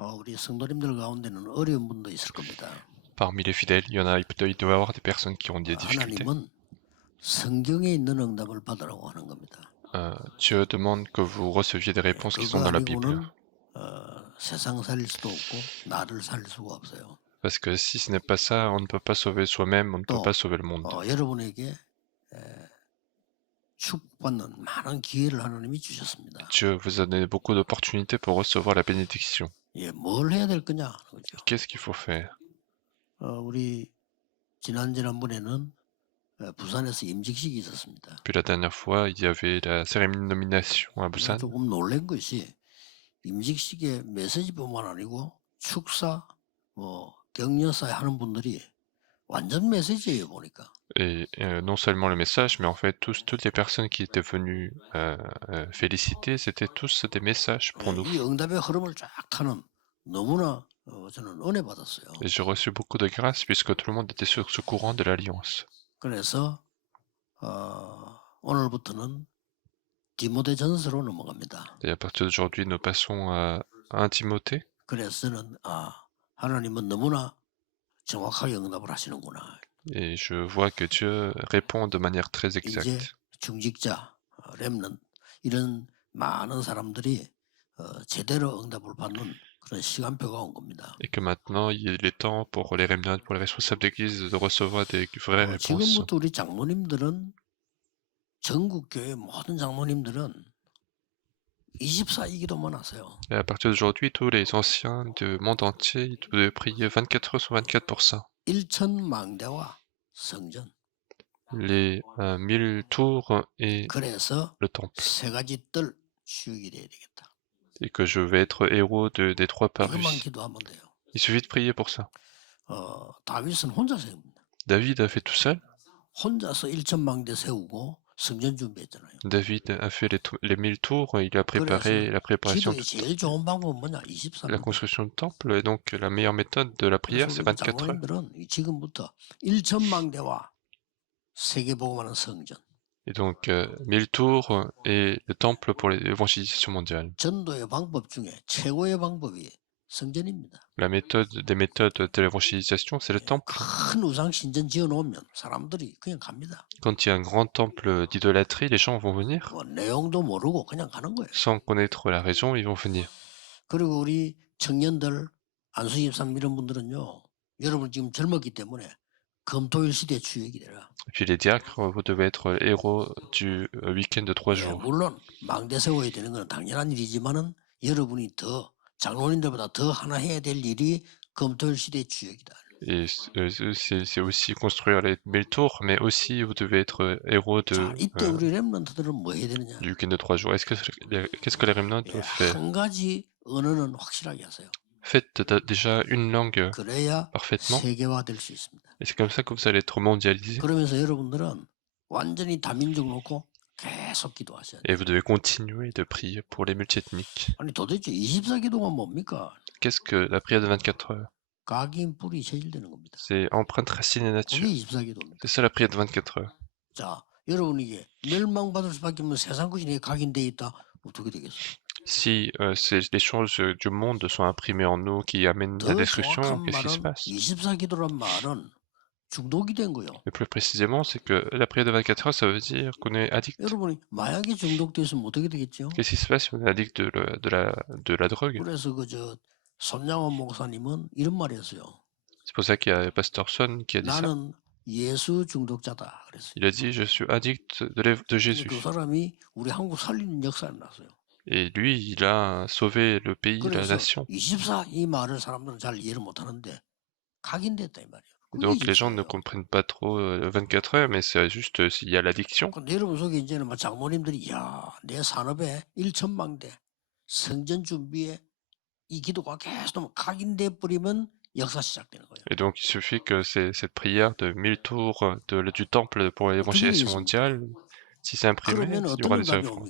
우리 성도님들 가운데는 어려운 분도 있을 겁니다. Parmi les fidèles, il doit y avoir des personnes qui ont des difficultés. 하나님은 성경에 있는 응답을 받으라고 하는 겁니다. Dieu demande que vous receviez des réponses qui sont 그거 dans la Bible. 아니고는 세상 살릴 수도 없고 나를 살릴 수가 없어요. Parce que si ce n'est pas ça, on ne peut pas sauver soi-même, on ne peut 또 pas sauver le monde. 여러분에게 축복받는 많은 기회를 하나님이 주셨습니다. Dieu vous a donné beaucoup d'opportunités pour recevoir la bénédiction. 뭘 해야 될 거냐? 그죠? Qu'est-ce qu'il faut faire? 우리 지난번에는 부산에서 임직식이 있었습니다. Puis la dernière fois, il y avait la cérémonie de nomination à Busan. 조금 놀란 것이 임직식의 메시지뿐만 아니고 축사, 격려사 하는 분들이 완전 메시지예요 보니까. Et non seulement le message, mais en fait toutes les personnes qui étaient venues féliciter, c'était tous des messages pour nous. 이 응답의 흐름을 쫙 타는 너무나 저는 은혜 받았어요. Et j'ai reçu beaucoup de grâce puisque tout le monde était sur ce courant de l'Alliance. 그래서 오늘부터는 디모데전서로 넘어갑니다. Et à partir d'aujourd'hui, nous passons à 1 Timothée. 그래서 저는 하나님은 너무나 정확하게 응답을 하시는구나. Et je vois que Dieu répond de manière très 이제 exacte. 중직자, 렘넌트 이런 많은 사람들이 제대로 응답을 받는 그런 시간표가 온 겁니다. Et que maintenant, il est temps pour les remnants, pour les responsables d'église de recevoir des vraies réponses. 지금부터 우리 장로님들은 전국 교회 모든 장로님들은 24기도만 하세요. Et à partir d'aujourd'hui, tous les anciens du monde entier, ils doivent prier 24 heures sur 24 pour ça. 1000망대와 성전. Les 1000 tours et 그래서 le temple. 세 가지 뜰 주역이 돼야 되겠다. Et que je vais être héros des 3 이것만 parvis. 기도하면 돼요. Il suffit de prier pour ça. 다윗은 혼자 세웁니다. David a fait tout seul. 혼자서 1000망대 세우고 성전 준비했잖아요. David a fait les 1000 tours, il a préparé la préparation, 기도의 제일 좋은 방법은 뭐냐? 23. la construction du temple. Et donc la meilleure méthode de la prière, c'est 24 heures. 장로님들은 지금부터 1000망대와 세계복음하는 성전. Et donc 1000 tours et le temple pour l'évangélisation mondiale. 전도의 방법 중에 최고의 방법이 성전입니다. La méthode des méthodes de l'évangélisation, c'est le temple. 큰 우상 신전 지어놓으면 사람들이 그냥 갑니다. Quand il y a un grand temple d'idolâtrie, les gens vont venir. 내용도 모르고 그냥 가는 거예요. Sans connaître la raison, ils vont venir. 그리고 우리 청년들 안수집사님 이런 분들은요. 여러분 지금 젊었기 때문에 금토일 시대 주역이 되라. Et puis les diacres, vous devez être héros du week-end de 3 jours. 물론 망대 세워야 되는 건 당연한 일이지만은 여러분이 더 장로님들보다 더 하나 해야 될 일이 금토일 시대 주역이다. Et c'est aussi construire les 1000 tours, mais aussi vous devez être héros 자, 이때 우리 렘넌트들은 뭐 해야 되느냐? du week-end de 3 jours. Qu'est-ce que les remnants doivent faire? 한 가지 언어는 확실하게 하세요. Faites déjà une langue 그래야 parfaitement. 세계화될 수 있습니다. Et c'est comme ça que vous allez être mondialisé. 그러면서 여러분들은 완전히 다민족 놓고 계속 기도하셔야 돼요. Et vous devez continuer de prier pour les multiethniques. 아니 도대체 24기도가 뭡니까? Qu'est-ce que la prière de 24 heures? 각인 뿌리 체질되는 겁니다. C'est empreinte racine et nature. 그게 24기도입니다. C'est ça la prière de 24 heures. 자, 여러분에게 멸망받을 수밖에 없는 세상 것이 내 각인돼 있다. 어떻게 되겠어요? Si les choses du monde sont imprimées en nous qui amènent la 더 destruction, 정확한 qu'est-ce qui se 말은 passe? 24기도란 말은 중독이 된 거예요. Mais plus précisément, c'est que la prière de 24 heures, ça veut dire qu'on est addict. 여러분이 마약에 중독되었으면 어떻게 되겠죠? Qu'est-ce qui se passe si on est addict de la drogue? 그래서 손양원 목사님은 이런 말을 했어요. C'est pour ça qu'il y a Pasteur Son qui a dit ça. 나는 예수 중독자다. 그랬어요. Il a dit, je suis addict de Jésus. 그 사람이 우리 한국 살리는 역사를 났어요. Et lui, il a sauvé le pays, la 그래서 nation. 24 이 말을 사람들은 잘 이해를 못하는데 각인됐다 이 말이에요. Donc les gens ne comprennent pas trop 24 heures, mais c'est juste s'il y a l'addiction. 근데 여러분 속에 이제는 막 장모님들이 내 산업에 1000망대 성전 준비에 이 기도가 계속 각인돼 버리면 역사 시작되는 거예요. Et donc il suffit que cette prière de 1000 tours du temple pour l'évangélisation mondiale, si c'est imprimé, il y aura des œuvres.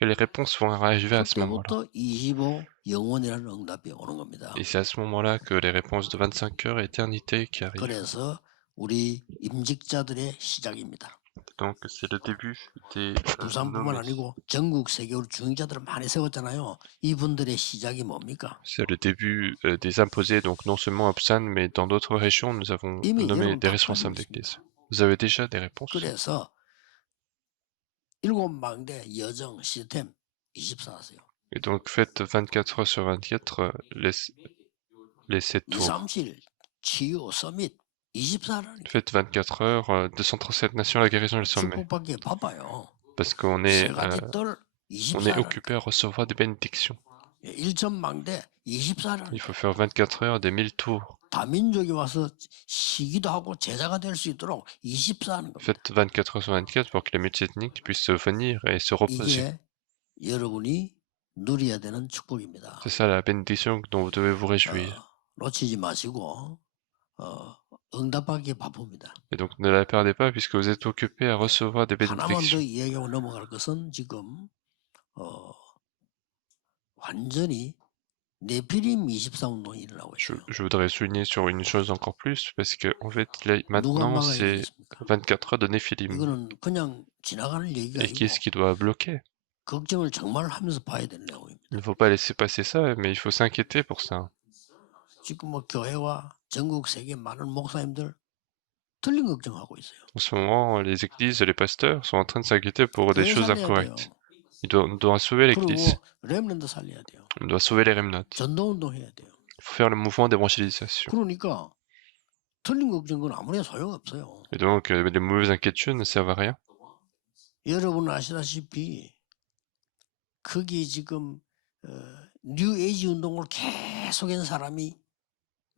Et les réponses vont arriver à ce moment-là. 25 영원이라는 응답이 오는 겁니다. Et c'est à ce moment-là que les réponses de 25 heures éternité qui arrivent. 그래서 우리 임직자들의 시작입니다. Donc c'est le début des 부산뿐만 nommés. 아니고 전국 세계로 중직자들을 많이 세웠잖아요. 이분들의 시작이 뭡니까? C'est le début des imposés, donc non seulement à Busan, mais dans d'autres régions, nous avons 이미 nommé 여러분 des 다 가지고 responsables 있습니다. d'église. Vous avez déjà des réponses? 그래서 7망대 여정 시스템 24하세요. Et donc faites 24 heures sur 24 les 7 tours. 237 치유 서밋 24라니까. Faites 24 heures, 237 nations, la guérison et le sommet. 축복받기에 바빠요. Parce qu'on 세 est, 가지 뜰 on est 24라니까. occupé à recevoir des bénédictions. 1천망대 Il 24라니까. faut faire 24 heures des 1000 tours. 다민족이 와서 시기도 하고 제자가 될 수 있도록 24하는 겁니다. Faites 24 heures sur 24 pour que les multiethniques puissent venir et se reposer. 이게 여러분이 누려야 되는 축복입니다. C'est ça la bénédiction dont vous devez vous réjouir. 놓치지 마시고 응답하기에 바쁩니다. Et donc ne la perdez pas puisque vous êtes occupé à recevoir des 하나만 더 bénédictions. 이야기하고 넘어갈 것은 지금 완전히 네피림 24운동이 일어나고 있어요. Je voudrais souligner sur une chose encore plus parce que en fait là, maintenant c'est 24 heures de Néphilim. 이거는 그냥 지나가는 얘기가 Et qu'est-ce qui doit bloquer? 걱정을 정말 하면서 봐야 되는 내용입니다. Il ne faut pas laisser passer ça, mais il faut s'inquiéter pour ça. 지금 뭐 교회와 전국 세계 많은 목사님들 틀린 걱정하고 있어요. En ce moment, les églises et les pasteurs sont en train de s'inquiéter pour des choses incorrectes. On doit sauver l'église. 렘넌트 살려야 돼요. On doit sauver les remnants. 전도운동 해야 돼요. Il faut faire le mouvement d'évangélisation. 그러니까 틀린 걱정은 아무리 소용없어요. Et donc, les mauvaises inquiétudes ne servent à rien. 여러분 아시다시피 거기 지금 뉴 에이지 운동을 계속한 사람이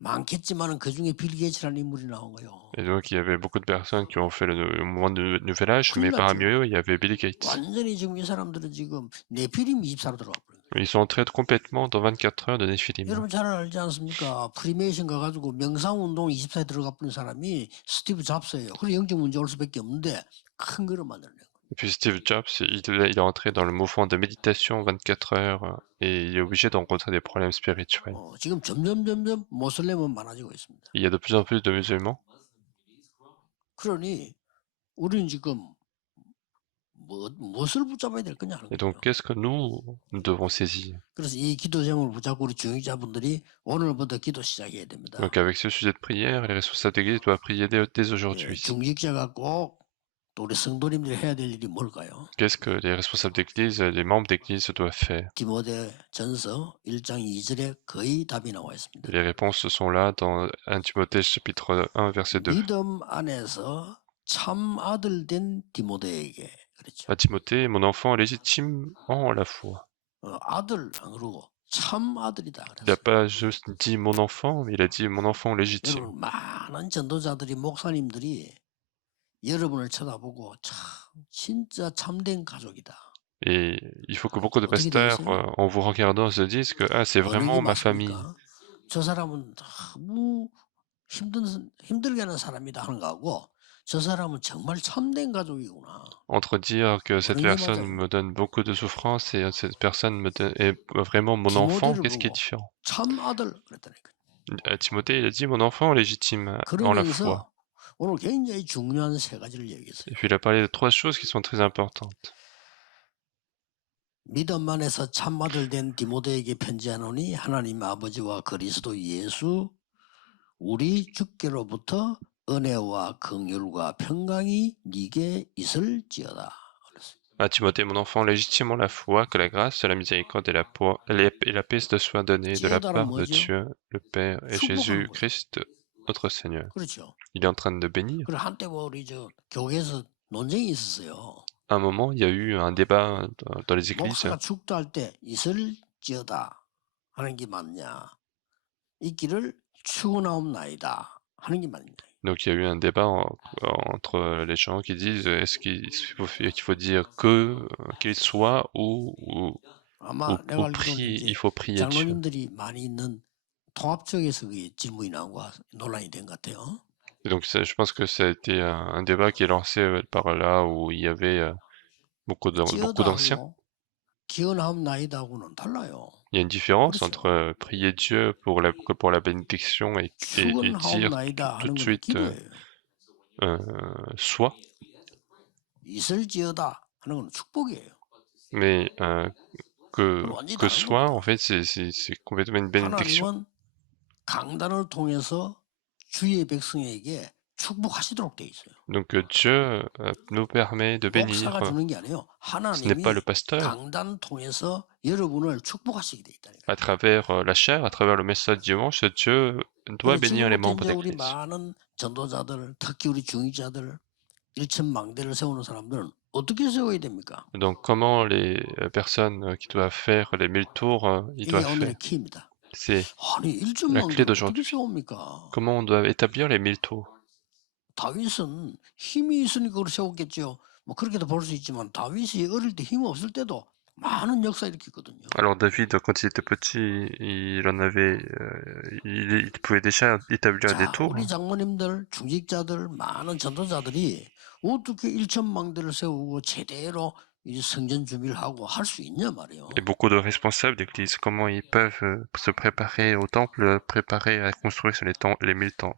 많겠지만은 그 중에 빌 게이츠라는 인물이 나온 거예요. Et donc, il y avait beaucoup de personnes qui ont fait le mouvement de nouvel âge, mais parmi eux, il y avait Bill Gates. 완전히 지금 이 사람들은 지금 네피림 24로 들어가 버려요. Ils sont entrés complètement dans 24 heures de Néphilim. 여러분 잘 알지 않습니까? 프리메이션 가가지고 명상운동 24에 들어가 버린 사람이 스티브 잡스예요. 그래 영적 문제 올 수밖에 없는데 큰 거를 만들어내요. Et puis Steve Jobs, il est entré dans le mouvement de méditation 24 heures et il est obligé de rencontrer des problèmes spirituels. 지금 점점 모슬렘은 많아지고 있습니다. Il y a de plus en plus de musulmans. 그러니 우리는 지금 무엇을 붙잡아야 될 거냐 하는 Et 거예요. donc, qu'est-ce que nous devons saisir? 그래서 이 기도 제목을 붙잡고 우리 중직자분들이 오늘부터 기도 시작해야 됩니다. Donc, avec ce sujet de prière, les responsables d'église doivent prier dès aujourd'hui. 중직자가 꼭 또 우리 성도님들이 해야 될 일이 뭘까요? Qu'est-ce que les responsables d'église, les membres d'église doivent faire? 디모데전서 1장 2절에 거의 답이 나와 있습니다. Les réponses sont là dans 1 Timothée chapitre 1 verset 2. 믿음 안에서 참 아들 된 디모데에게 그렇죠. À Timothée, mon enfant légitime en la foi. 아들 안 그러고 참 아들이다. Il n'a pas juste dit mon enfant, mais il a dit mon enfant légitime. 여러분 많은 전도자들이 목사님들이 여러분을 쳐다보고 참 진짜 참된 가족이다. Et il faut que beaucoup de pasteurs, en vous regardant, se disent que ah, c'est vraiment ma famille. 저 사람은 너무 힘들게 하는 사람이다 하는 거하고 저 사람은 정말 참된 가족이구나. Entre dire que cette personne me donne beaucoup de souffrance et cette personne est vraiment mon enfant, qu'est-ce qui est différent? 참 아들 그랬다니까. À Timothée, il a dit mon enfant légitime en la foi. 오늘 굉장히 중요한 세 가지를 얘기했어요. Et puis il a parlé de 3 choses qui sont très importantes. 믿음 안에서 참 아들 된 디모데에게 편지하노니 하나님 아버지와 그리스도 예수 우리 주께로부터 은혜와 긍휼과 평강이 네게 있을지어다. À Timothée, mon enfant légitime en la foi, que la grâce, la miséricorde et la paix te soient données de la part de Dieu, le Père et Jésus-Christ, notre Seigneur. Il est en train de bénir. À un moment, il y a eu un débat dans les églises. Donc il y a eu un débat entre les gens qui disent est-ce qu'il faut dire qu'il soit ou il faut prier Dieu. Et donc je pense que ça a été un débat qui est lancé par là où il y avait beaucoup d'anciens. Il y a une différence entre prier Dieu pour la bénédiction et dire tout de suite soit. Mais que soit, en fait, c'est complètement une bénédiction. 하나님은 강단을 통해서 주의 백성에게 축복하시도록 돼 있어요. Donc Dieu nous permet de bénir. 목사가 주는 게 아니에요. Ce n'est pas le 하나님이 pasteur. 강단 통해서 여러분을 축복하시게 돼 있다니까요. À travers la chair, à travers le message dimanche, Dieu doit bénir les membres 지금부터 우리 d'église. 많은 전도자들, 특히 우리 중직자들, 일천망대를 세우는 사람들은 어떻게 세워야 됩니까? Donc comment les personnes qui doivent faire les 1000 tours, ils 이게 doivent 오늘의 faire. 키입니다. C'est 아니 la clé 일천망대를 어떻게 d'aujourd'hui. 세웁니까? Comment on doit établir les 1000 tours? 다윗은 힘이 있으니까 그걸 세웠겠죠. 뭐 그렇게도 볼 수 있지만 다윗이 어릴 때 힘 없을 때도 많은 역사 일으켰거든요. Alors David, quand il était petit, il en avait, il pouvait déjà établir des 자, tours. 우리 장모님들, 중직자들, 많은 전도자들이 어떻게 일천망대를 세우고 제대로 이 성전 준비를 하고 할 수 있냐 말이에요. Et beaucoup de responsables d'église, comment ils peuvent se préparer au temple, préparer à construire sur les 1000 tours.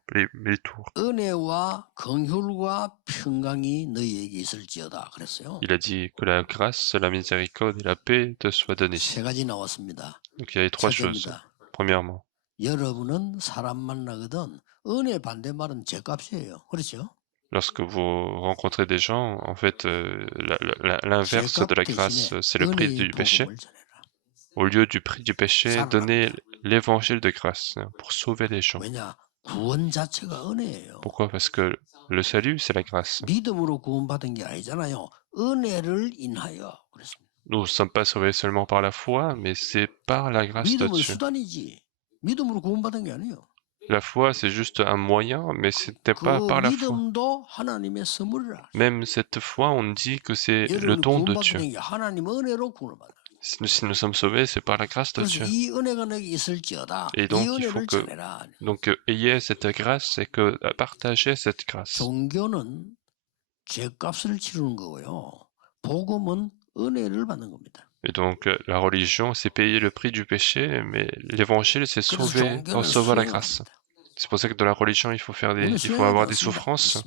은혜와 긍휼과 평강이 너희에게 있을지어다 그랬어요. Il a dit que la grâce, la miséricorde et la paix te soient données. 세 가지 나왔습니다. Donc il y a les trois choses. 첫째입니다. Premièrement, 여러분은 사람 만나거든 은혜 반대말은 죄값이에요. 그렇죠? lorsque vous rencontrez des gens, en fait, l'inverse de la grâce, c'est le prix du péché. Au lieu du prix du péché, donnez l'évangile de grâce pour sauver les gens. 왜냐? 구원 자체가 은혜예요. Pourquoi? Parce que le salut, c'est la grâce. 믿음으로 구원받은 게 아니잖아요. 은혜를 인하여 그랬습니다. Nous ne sommes pas sauvés seulement par la foi, mais c'est par la grâce de 믿음은 Dieu. 수단이지. 믿음으로 구원받은 게 아니에요. La foi, c'est juste un moyen, mais c'était pas par la foi. 믿음도 하나님의 선물이라. Même cette foi, on dit que c'est le don de Dieu. 하나님 은혜로 구원받아. Si nous sommes sauvés, c'est par la grâce de Dieu. 이 은혜가 너에게 있을지어다. Et donc, 이 il faut 은혜를 que 전해라. ayez cette grâce et que partagez cette grâce. 종교는 죄값을 치르는 거고요. 복음은 은혜를 받는 겁니다. Et donc, la religion, c'est payer le prix du péché, mais l'évangile, c'est sauver en sauvant la grâce. C'est pour ça que dans la religion, il faut avoir des souffrances.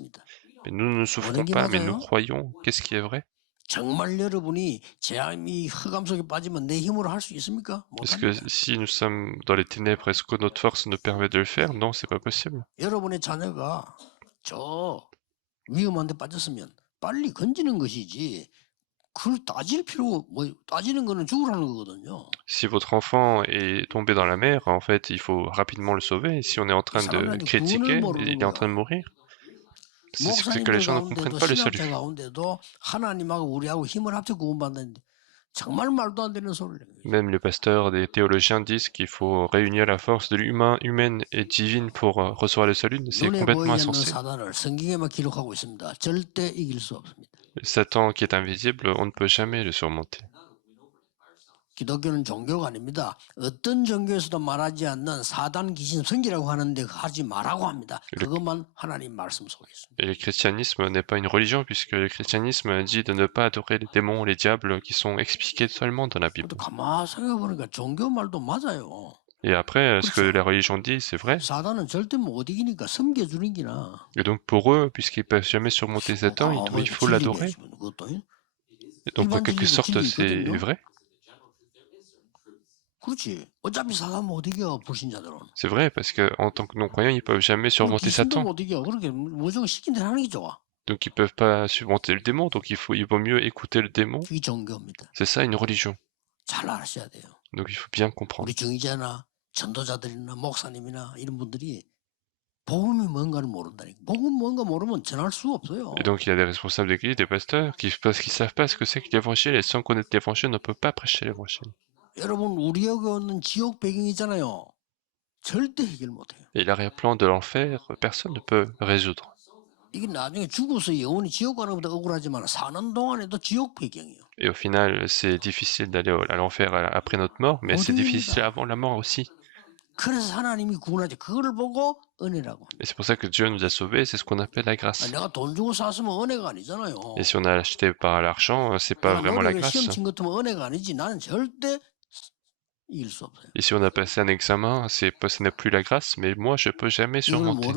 Mais nous ne souffrons pas, mais nous croyons. Qu'est-ce qui est vrai? 정말 여러분이 이 흑암 속에 빠지면 내 힘으로 할 수 있습니까? Est-ce que si nous sommes dans les ténèbres, est-ce que notre force nous permet de le faire? Non, c'est pas possible. 여러분의 자녀가 저 위험한 데 빠졌으면 빨리 건지는 것이지. 그걸 따질 필요 따지는 거는 죽으라는 거거든요. Si votre enfant est tombé dans la mer, en fait, il faut rapidement le sauver. Et si on est en train de critiquer, il est en train de mourir. C'est que les gens ne comprennent pas le salut. Même les pasteurs, des théologiens disent qu'il faut réunir la force de l'humain, humaine et divine pour recevoir le salut. C'est complètement insensé. Satan qui est invisible, on ne peut jamais le surmonter. 기독교는 종교가 아닙니다. 어떤 종교에서도 말하지 않는 사단 귀신 성기라고 하는데 하지 말라고 합니다. 그것만 하나님 말씀 속에 있습니다. Et le christianisme n'est pas une religion puisque le christianisme dit de ne pas adorer les démons, les diables qui sont expliqués seulement dans la Bible. 가만 생각해 보니까 종교 말도 맞아요. Et après, ce que la religion dit, c'est vrai. 사단은 절대 못 이기니까 섬겨주는 기나. Et donc pour eux, puisqu'ils peuvent jamais surmonter Satan, il faut l'adorer. Et donc en quelque sorte, c'est vrai. C'est vrai, parce qu'en tant que non-croyants, ils ne peuvent jamais surmonter Satan. Donc ils ne peuvent pas surmonter le démon, donc il vaut mieux écouter le démon. C'est ça une religion. Donc il faut bien comprendre. Et donc il y a des responsables d'église, des pasteurs, qui ne savent pas ce que c'est que l'évangile, et sans connaître l'évangile, on ne peut pas prêcher l'évangile. Et l'arrière-plan de l'enfer, personne ne peut résoudre. Et au final, c'est difficile d'aller à l'enfer après notre mort, mais c'est difficile avant la mort aussi. Et c'est pour ça que Dieu nous a sauvés, c'est ce qu'on appelle la grâce. Et si on a acheté par l'argent, c'est pas vraiment la grâce. Et si on a passé un examen, ce n'est plus la grâce, mais moi je peux jamais surmonter.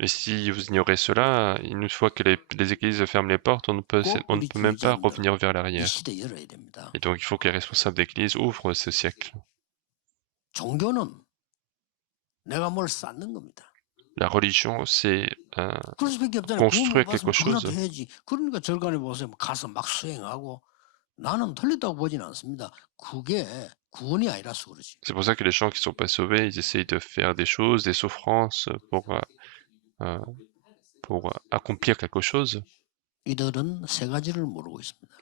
Et si vous ignorez cela, une fois que les églises ferment les portes, on ne peut même pas revenir vers l'arrière. Et donc il faut que les responsables d'église ouvrent ce siècle. La religion, c'est construire quelque chose. C'est pour ça que les gens qui ne sont pas sauvés, ils essayent de faire des choses, des souffrances pour accomplir quelque chose.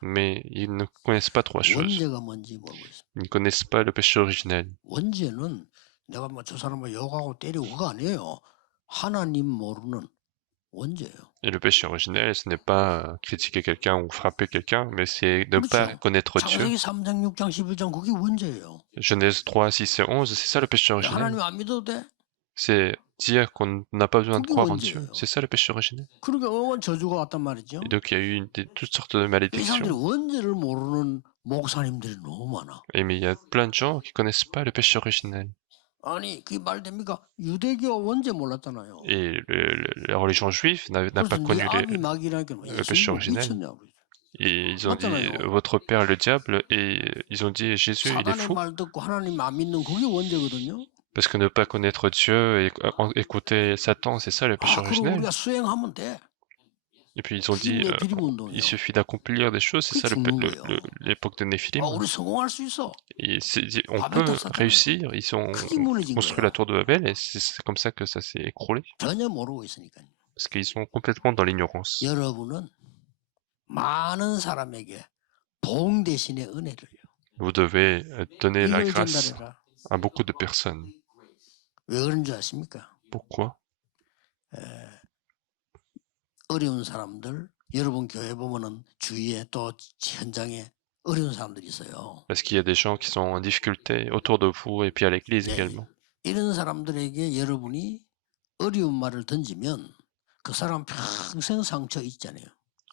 Mais ils ne connaissent pas trois choses. Ils ne connaissent pas le péché originel. Et le péché originel, ce n'est pas critiquer quelqu'un ou frapper quelqu'un, mais c'est ne pas connaître Dieu. Genèse 3, 6 et 11, c'est ça le péché originel. C'est dire qu'on n'a pas besoin de croire en Dieu. C'est ça le péché originel. Et donc il y a eu toutes sortes de malédictions. Et mais il y a plein de gens qui ne connaissent pas le péché originel. Et la religion juive n'a pas connu le péché originel. Et ils ont dit votre père le diable, et ils ont dit Jésus il est fou. Parce que ne pas connaître Dieu et écouter Satan, c'est ça le péché originel. Et puis ils ont dit il suffit d'accomplir des choses, c'est ça l'époque de Néphilim. Et on peut réussir, ils ont construit la tour de Babel et c'est comme ça que ça s'est écroulé. Parce qu'ils sont complètement dans l'ignorance. Vous devez donner la grâce à beaucoup de personnes. Pourquoi? Parce qu'il y a des gens qui sont en difficulté autour de vous et puis à l'église également.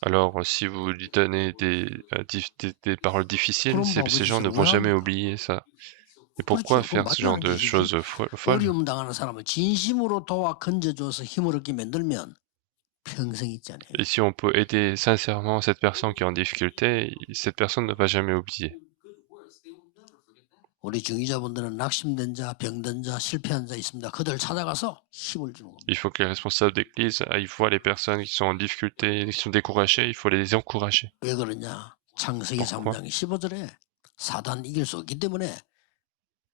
Alors, si vous lui donnez des paroles difficiles, ces gens ne vont jamais oublier ça. Et pourquoi faire ce genre de choses folles? Et si on peut aider sincèrement cette personne qui est en difficulté, cette personne ne va jamais oublier. Il faut que les responsables d'église aillent voir les personnes qui sont en difficulté, qui sont découragées, il faut les encourager.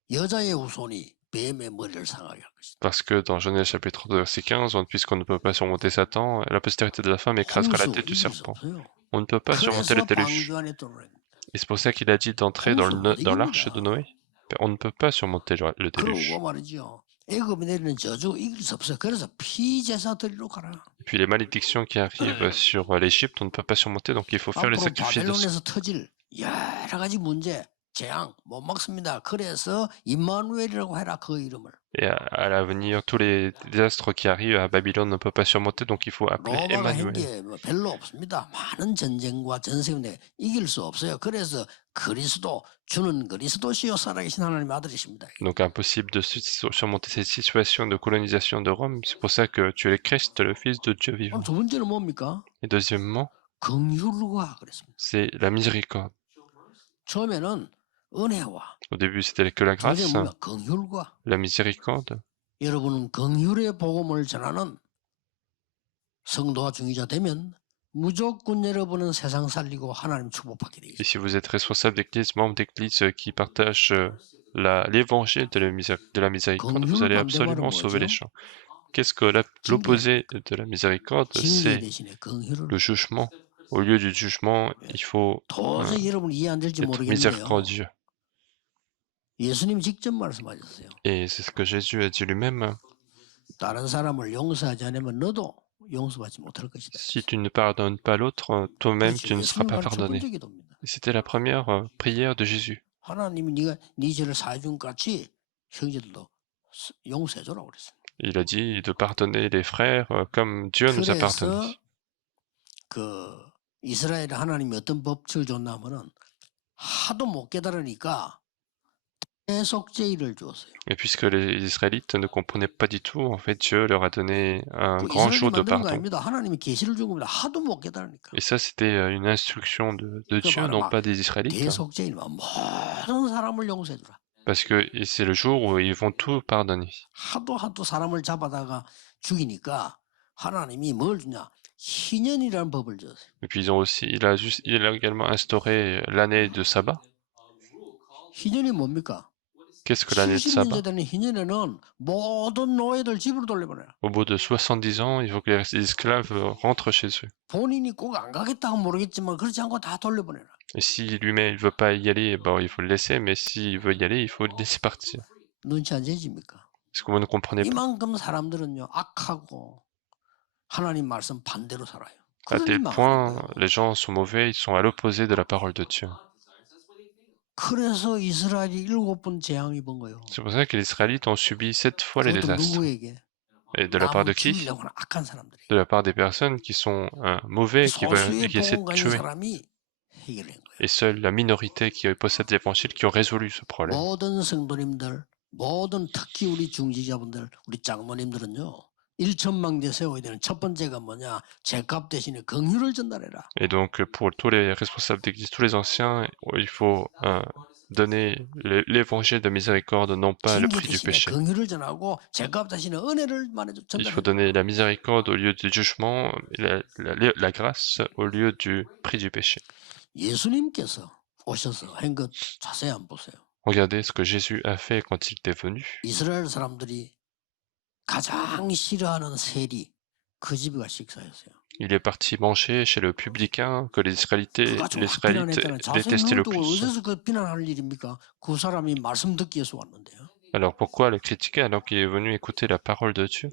Pourquoi? Parce que dans Genèse chapitre 2 verset 15, puisqu'on ne peut pas surmonter Satan, la postérité de la femme écrasera la tête du serpent. On ne peut pas surmonter le déluge. Et c'est pour ça qu'il a dit d'entrer dans l'arche de Noé. On ne peut pas surmonter le déluge. Et puis les malédictions qui arrivent sur l'Égypte, on ne peut pas surmonter, donc il faut faire le sacrifice de sang. Et à l'avenir, tous les désastres qui arrivent à Babylone ne peut pas surmonter, donc il faut appeler Emmanuel. Donc impossible de surmonter cette situation de colonisation de Rome. C'est pour ça que tu es le Christ, le Fils de Dieu vivant. Et deuxièmement, c'est la miséricorde. Au début, c'était que la grâce, la miséricorde. Et si vous êtes responsable d'église, membre d'église qui partage l'évangile de la miséricorde, vous allez absolument sauver les gens. Qu'est-ce que l'opposé de la miséricorde? C'est le jugement. Au lieu du jugement, il faut être miséricordieux. Et c'est ce que Jésus a dit lui-même. Si tu ne pardonnes pas l'autre, toi-même tu ne seras pas pardonné. C'était la première prière de Jésus. Il a dit de pardonner les frères comme Dieu nous a pardonné. Et puisque les Israélites ne comprenaient pas du tout, en fait, Dieu leur a donné un grand jour de pardon. Et ça, c'était une instruction de Dieu, non pas des Israélites. Parce que c'est le jour où ils vont tout pardonner. Et puis il a également instauré l'année de sabbat. Qu'est-ce que l'année de sabbat? Au bout de 70 ans, il faut que les esclaves rentrent chez eux. Et si lui-même il veut pas y aller, bon, il faut le laisser, mais s'il veut y aller, il faut le laisser partir. Est-ce que vous ne comprenez pas? À tel point, les gens sont mauvais, ils sont à l'opposé de la parole de Dieu. C'est pour ça que les Israélites ont subi 7 fois les désastres. Et de la part de qui? De la part des personnes qui sont mauvais et qui essaient de tuer. Et seule la minorité qui possède l'évangile qui ont résolu ce problème. Et donc pour tous les responsables d'église, tous les anciens, il faut donner l'évangile de miséricorde, non pas le prix du péché. Il faut donner la miséricorde au lieu du jugement, la grâce au lieu du prix du péché. Regardez ce que Jésus a fait quand il était venu. Il est parti manger chez le publicain que les Israélites détestaient le plus. Alors pourquoi le critiquer alors qu'il est venu écouter la parole de Dieu?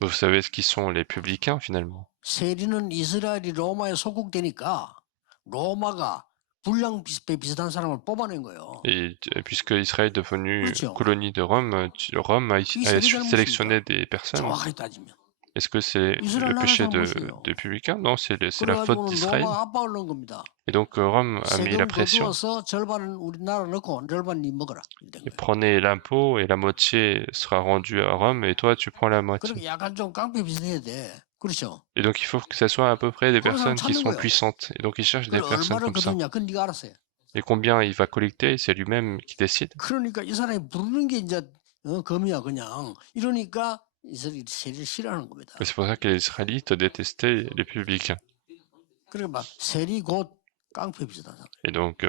Vous savez ce qui sont les publicains finalement? Et puisque Israël est devenu colonie de Rome, Rome a sélectionné des personnes. Est-ce que c'est le péché de publicain? Non, c'est la faute d'Israël. Et donc Rome a mis la pression. Et prenez l'impôt et la moitié sera rendue à Rome et toi tu prends la moitié. Et donc il faut que ce soit à peu près des personnes qui sont puissantes. Et donc il cherche des personnes comme ça. Et combien il va collecter, c'est lui-même qui décide. Et c'est pour ça que les Israélites détestaient les publicains. Et donc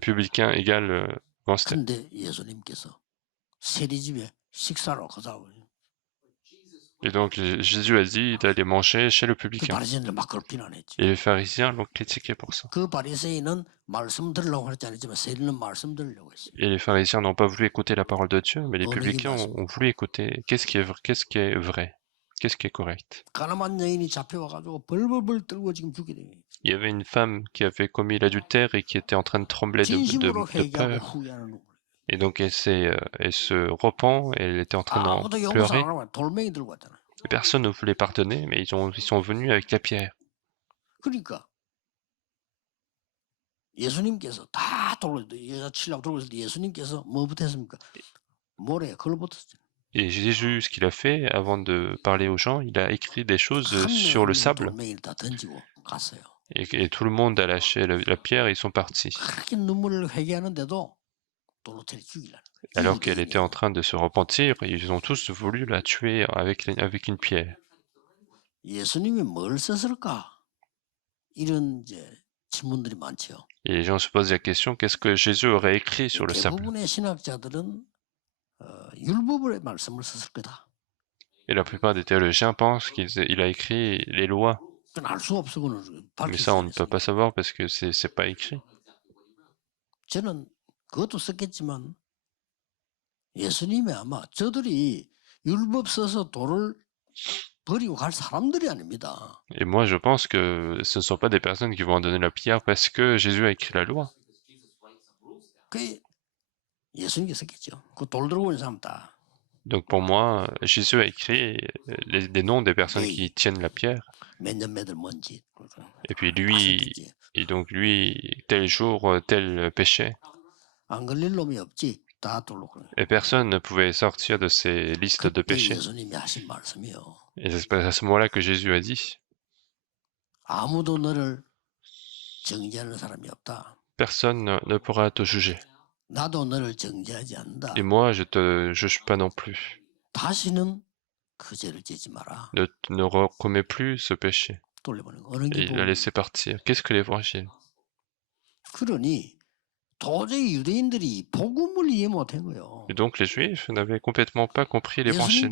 publicain égale gangster. Et donc Jésus a dit d'aller manger chez le publicain. Et les pharisiens l'ont critiqué pour ça. Et les pharisiens n'ont pas voulu écouter la parole de Dieu, mais les publicains ont voulu écouter qu'est-ce qui est vrai, qu'est-ce qui est correct. Il y avait une femme qui avait commis l'adultère et qui était en train de trembler de peur. Et donc elle se repent et elle était en train d'en pleurer. Et personne ne voulait pardonner, mais ils sont venus avec la pierre. Et Jésus, ce qu'il a fait avant de parler aux gens, il a écrit des choses sur le sable. Et tout le monde a lâché la pierre et ils sont partis. Alors qu'elle était en train de se repentir, ils ont tous voulu la tuer avec une pierre. Et les gens se posent la question, qu'est-ce que Jésus aurait écrit sur le sable? Et la plupart des théologiens pensent qu'il a écrit les lois. Mais ça, on ne peut pas savoir parce que c'est pas écrit. Et moi, je pense que ce ne sont pas des personnes qui vont en donner la pierre parce que Jésus a écrit la loi. Donc pour moi, Jésus a écrit les noms des personnes qui tiennent la pierre. Et puis lui, tel jour, tel péché. Et personne ne pouvait sortir de ces listes de péchés. Et c'est à ce moment-là que Jésus a dit, personne ne pourra te juger. Et moi, je te juge pas non plus. Ne recommets plus ce péché. Et il l'a laissé partir. Qu'est-ce que l'évangile? Et donc les Juifs n'avaient complètement pas compris l'évangile.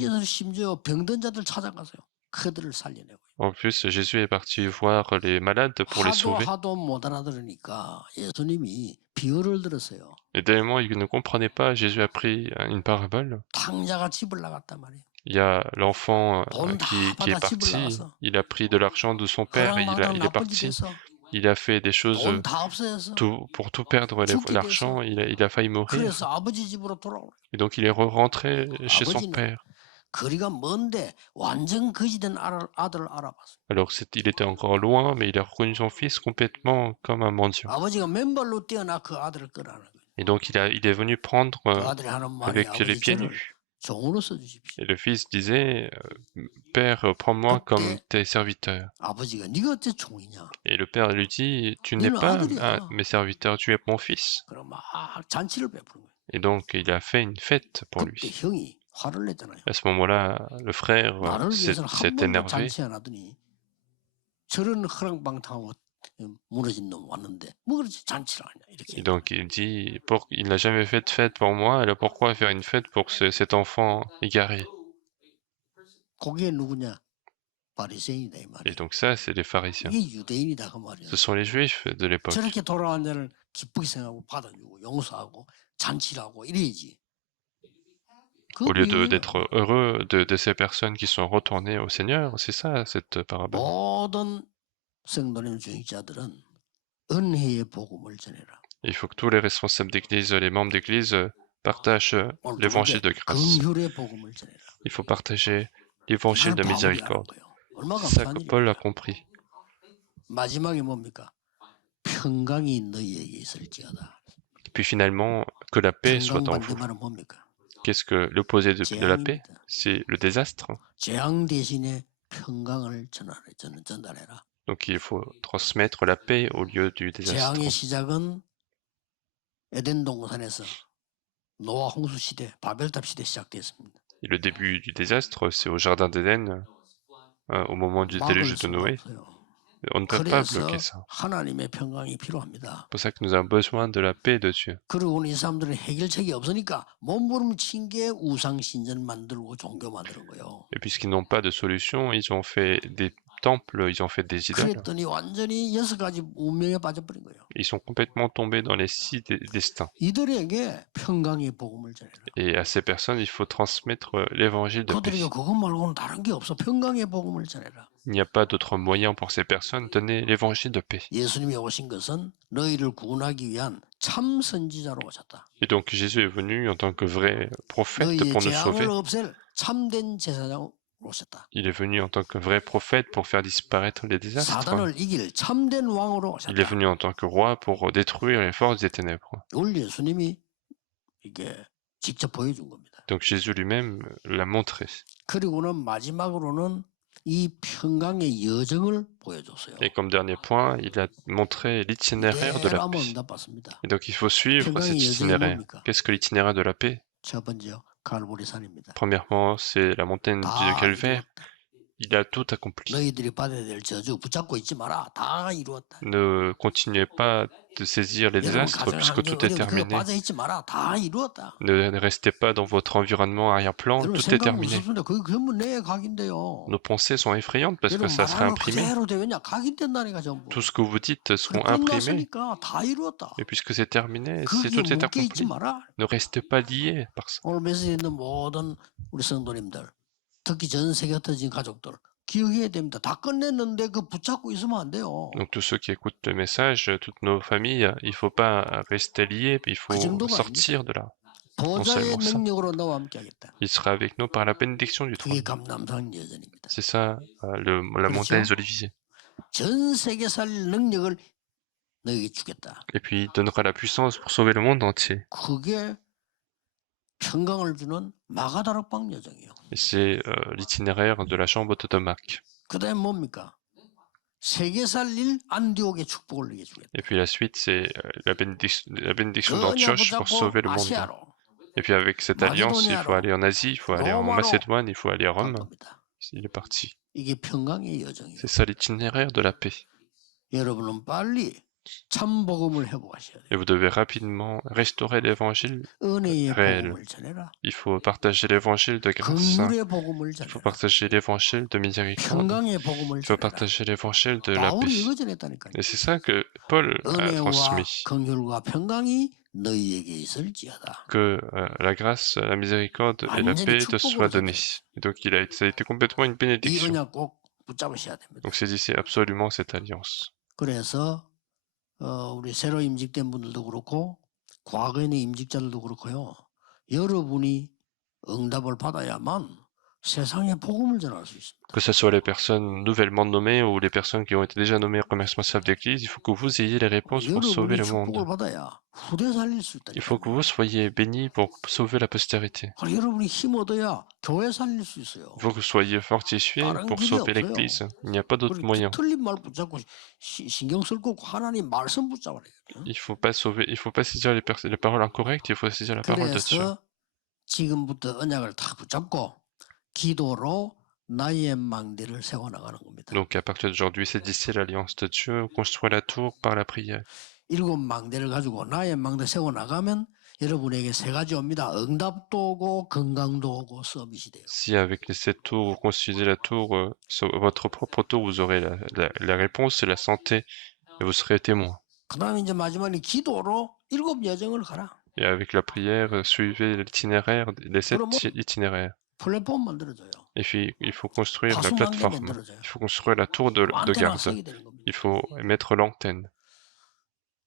En plus, Jésus est parti voir les malades pour les sauver. Et tellement ils ne comprenaient pas, Jésus a pris une parabole. Il y a l'enfant qui est parti, il a pris de l'argent de son père et il est parti. Il a fait des choses pour tout perdre l'argent, il a failli mourir. Et donc il est rentré chez son père. Alors il était encore loin, mais il a reconnu son fils complètement comme un mendiant. Et donc il est venu prendre avec les pieds nus. Et le fils disait, Père, prends-moi comme tes serviteurs. Et le père lui dit, tu n'es pas mes serviteurs, tu es mon fils. Et donc il a fait une fête pour lui. À ce moment-là, le frère s'est énervé. Et donc il dit, il n'a jamais fait de fête pour moi, alors pourquoi faire une fête pour cet enfant égaré? Et donc ça, c'est les pharisiens. Ce sont les juifs de l'époque. Au lieu d'être heureux de ces personnes qui sont retournées au Seigneur, c'est ça cette parabole. Il faut que tous les responsables d'église, les membres d'église partagent l'évangile de grâce. Il faut partager l'évangile de miséricorde. C'est ça que Paul a compris. Puis finalement, que la paix soit en vous. Qu'est-ce que l'opposé de la paix? C'est le désastre. Donc il faut transmettre la paix au lieu du désastre. Et le début du désastre, c'est au jardin d'Éden, au moment du déluge de Noé. On ne peut pas bloquer ça. C'est pour ça que nous avons besoin de la paix de Dieu. Et puisqu'ils n'ont pas de solution, ils ont fait des temples, ils ont fait des idoles. Ils sont complètement tombés dans les 6 destins. Et à ces personnes, il faut transmettre l'évangile de paix. Il n'y a pas d'autre moyen pour ces personnes, donner l'évangile de paix. Et donc Jésus est venu en tant que vrai prophète pour nous sauver. Il est venu en tant que vrai prophète pour faire disparaître les désastres. Il est venu en tant que roi pour détruire les forces des ténèbres. Donc Jésus lui-même l'a montré. Et comme dernier point, il a montré l'itinéraire de la paix. Et donc il faut suivre cet itinéraire. Qu'est-ce que l'itinéraire de la paix? Premièrement, c'est la montagne du Calvaire. Il a tout accompli. Ne continuez pas de saisir les désastres puisque tout est terminé. Ne restez pas dans votre environnement arrière-plan, tout est terminé. Nos pensées sont effrayantes parce que ça sera imprimé. Tout ce que vous dites seront imprimés. Et puisque c'est terminé, tout est accompli. Ne restez pas liés par ça. Donc tous ceux qui écoutent le message, toutes nos familles, il ne faut pas rester liés, il faut sortir de là. Non seulement ça, il sera avec nous par la bénédiction du trône. C'est ça, la montagne des Oliviers. Et puis il donnera la puissance pour sauver le monde entier. Et c'est l'itinéraire de la chambre d'Automac. Et puis la suite, c'est la bénédiction d'Antioche pour sauver le monde. Et puis avec cette alliance, il faut aller en Asie, il faut aller en Macédoine, il faut aller à Rome. Il est parti. C'est ça l'itinéraire de la paix. Et vous devez rapidement restaurer l'évangile réel. Il faut partager l'évangile de grâce. Il faut partager l'évangile de miséricorde. Il faut partager l'évangile de la paix. Et c'est ça que Paul a transmis. Que la grâce, la miséricorde et la paix te soient données. Et donc ça a été complètement une bénédiction. Donc saisissez absolument cette alliance. 우리 새로 임직된 분들도 그렇고 과거에 임직자들도 그렇고요. 여러분이 응답을 받아야만 세상에 복음을 전할 수 있습니다. Que ce soit les personnes nouvellement nommées ou les personnes qui ont été déjà nommées comme responsables d'église, il faut que vous ayez les réponses pour sauver le monde. Il faut que vous soyez bénis pour sauver la postérité. Il faut que vous soyez fortifiés pour sauver l'église. Il n'y a pas d'autre moyen. Il faut pas saisir les paroles incorrectes, il faut saisir la parole de Dieu. Donc à partir d'aujourd'hui, c'est d'ici l'alliance de Dieu, construire la tour par la prière. Si avec les 7 tours, vous construisez la tour, votre propre tour, vous aurez la réponse, c'est la santé, et vous serez témoin. Et avec la prière, suivez l'itinéraire, les 7 itinéraires. Et puis, il faut construire la plateforme, il faut construire la tour de garde, il faut mettre l'antenne.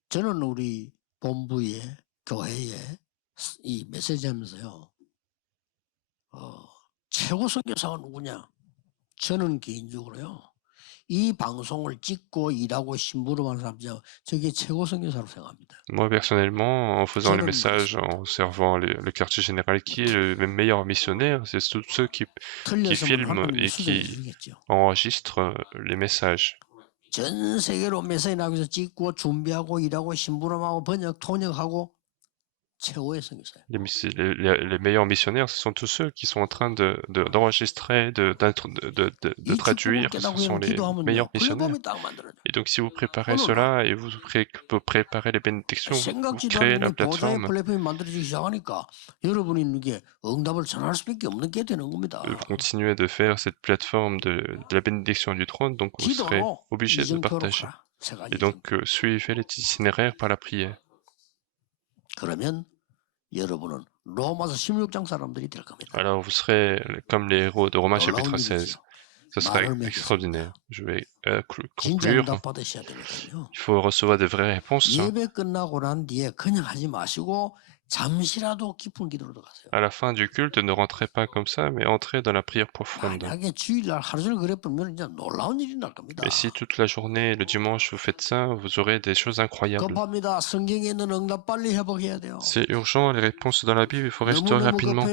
저는 우리 본부의 교회에 이 메시지 하면서요. 최고 선교사가 누구냐? 저는 개인적으로요. 이 방송을 찍고 일하고 심부름하는 사람들 저게 최고 선교사로 생각합니다. Moi personnellement, en faisant le message, en servant le quartier général, qui est le meilleur missionnaire, c'est tous ceux qui filment et qui enregistrent les messages. 전 세계로 메시지 나가서 찍고 준비하고 일하고 심부름하고 번역 통역하고 최고의 선교사예요. Les meilleurs missionnaires, ce sont tous ceux qui sont en train d'enregistrer, de traduire, ce sont les meilleurs missionnaires. Et donc si vous préparez cela et vous préparez les bénédictions, vous créez la plateforme. Vous continuez de faire cette plateforme de la bénédiction du trône, donc vous serez obligé de partager. Et donc suivez l'itinéraire par la prière. Alors vous serez comme les héros de Romains chapitre 16. Ce sera extraordinaire. Je vais conclure. Il faut recevoir de vraies réponses. À la fin du culte, ne rentrez pas comme ça, mais entrez dans la prière profonde. Et si toute la journée, le dimanche, vous faites ça, vous aurez des choses incroyables. C'est urgent, les réponses dans la Bible, il faut restaurer rapidement.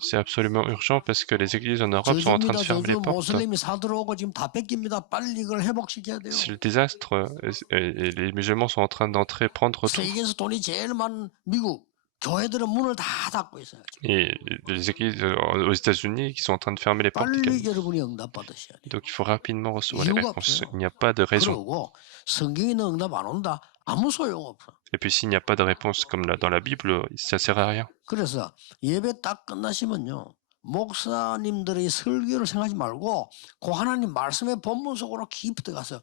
C'est absolument urgent parce que les églises en Europe sont en train de fermer les portes. C'est le désastre et les musulmans sont en train d'entrer, prendre tout. Et les églises aux États-Unis qui sont en train de fermer les portes. Donc il faut rapidement recevoir les réponses. Il n'y a pas de raison. Et puis s'il n'y a pas de réponse comme dans la Bible, ça ne sert à rien. 목사님들의 설교를 생각하지 말고 그 하나님 말씀의 본문 속으로 깊이 들어가서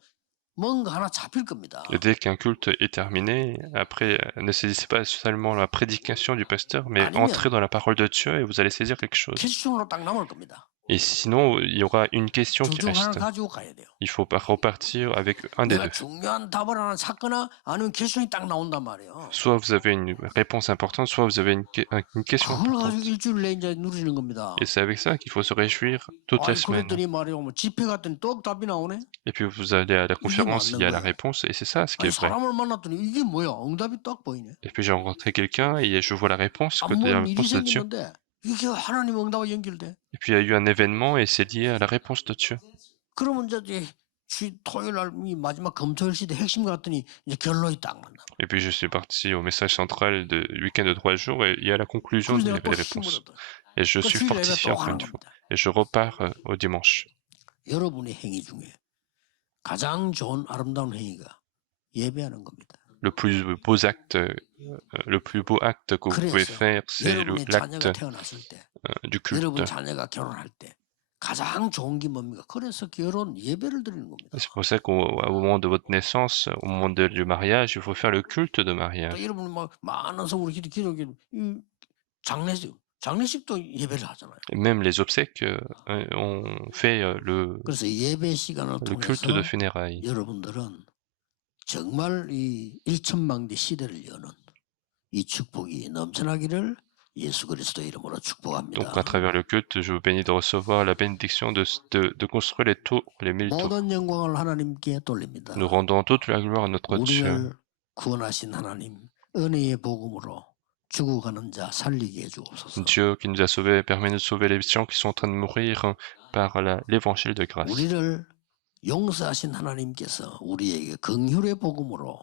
Et dès qu'un culte est terminé, après, ne saisissez pas seulement la prédication du pasteur, mais entrez dans la parole de Dieu et vous allez saisir quelque chose. Et sinon, il y aura une question 둘 qui 중 하나를 reste. 가지고 가야 돼요. Il faut repartir avec un des 내가 deux. 중요한 답을 하나 찾거나 아니면 퀘스천이 딱 나온단 말이에요. Soit vous avez une réponse importante, soit vous avez une question 그걸 가지고 importante. 일주일 내에 이제 누리는 겁니다. Et c'est avec ça qu'il faut se réjouir toute la semaine. 그랬더니 말이요, 뭐 집회 갔더니 또 답이 나오네. Et puis vous allez à la conférence, il y a la 거예요. réponse, et c'est ça ce qui est vrai. 사람을 만났더니 이게 뭐야? 응답이 딱 보이네. Et puis j'ai rencontré quelqu'un et je vois la réponse, que la 한번 일이 réponse de Dieu. 생겼는데 이게 하나님 응답과 연결돼. Et puis il y a eu un événement et c'est lié à la réponse de Dieu. 그러면 이제 토요일 날 마지막 금토일 시대 핵심 갔더니 이제 결론이 딱 난다. Et puis je suis parti au message central de week-end de 3 jours et il y a la conclusion des réponses. Et je suis fortifié encore une fois. Et je repars au dimanche. 여러분의 행위 중에 가장 좋은 아름다운 행위가 예배하는 겁니다. Le plus beau acte que vous pouvez faire, c'est l'acte du culte. 여러분 자녀가 결혼할 때 가장 좋은 게 뭡니까? 그래서 결혼 예배를 드리는 겁니다. C'est pour ça qu'au moment de votre naissance, au moment du mariage, il faut faire le culte de mariage. 여러분 막 많은 성으로 기록이 장례식도 예배를 하잖아요. Et même les obsèques, on fait le culte de funérailles. 여러분들은 정말 이 일천망대 시대를 여는 이 축복이 넘쳐나기를 예수 그리스도의 이름으로 축복합니다. Donc à travers le culte, je vous bénis de recevoir la bénédiction de construire les tours, les 1000 tours. 모든 영광을 하나님께 돌립니다. Nous rendons toute la gloire à notre Dieu. 우리를 구원하신 하나님 은혜의 복음으로 죽어가는 자 살리게 해주옵소서. Dieu qui nous a sauvés permet de sauver les gens qui sont en train de mourir par l'évangile de grâce. 우리를 용서하신 하나님께서 우리에게 긍휼의 복음으로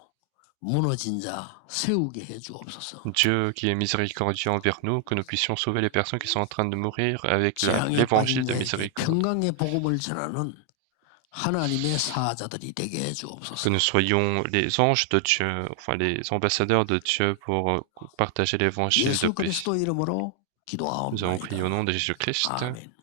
무너진 자 세우게 해주옵소서. Dieu qui est miséricordieux envers nous, que nous puissions sauver les personnes qui sont en train de mourir avec l'évangile de miséricorde. 평강의 복음을 전하는 하나님의 사자들이 되게 해주옵소서. Que nous soyons les anges de Dieu, enfin les ambassadeurs de Dieu pour partager l'évangile de paix. 예수 그리스도 이름으로 Nous avons 기도하옵나이다. prié au nom de Jésus-Christ. 아멘.